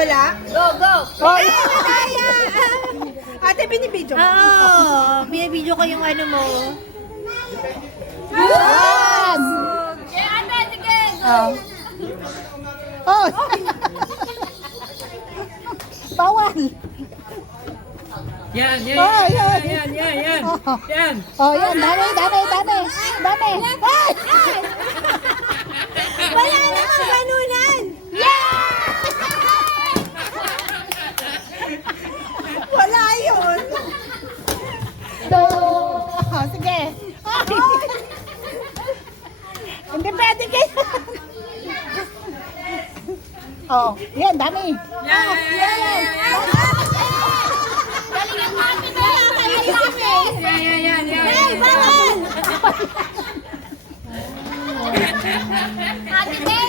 wala? Go, go! Ay, madaya! Ate, binibidyo mo. Oo, binibidyo ko yung ano mo. Yes! Okay, ate, sige! Oh. Oh. Bawal. Yan, yan, Oh, yan, yan. yan, yan, yan. Yan. Oh, yan. Dami. Dami. Ay! Wala namang ganunan! Wala yun. So, sige. Ay! Hindi pwede kayo. Oh, yan. Dami. Yan, yan, yan, yan. Galingan mo, ate, May! Yan, yan, yan, yan. Ay, bawal! Ate, May!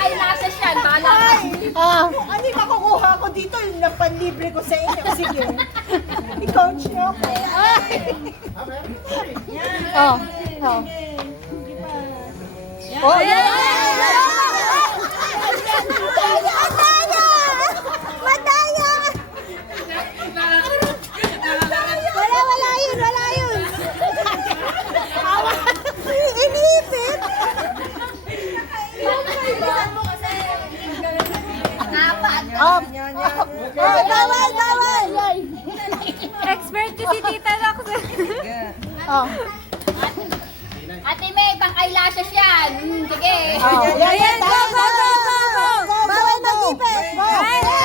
Ay, nasa siya. Bahala ka. Ah, ano yung makukuha ko dito? Yung napanlibre ko sa inyo. Sige. I-coach niyo ako. Ay! Oh. Oh. Oh, yan! Madaya! Wala yun! Iniipit! Up! Ay, bawal! Expert kasi tita Rox. Oh. Ate May, pang eyelashes yan. Sige. Oh. Yan, yan. Go! Bawal mag-ipit! Go!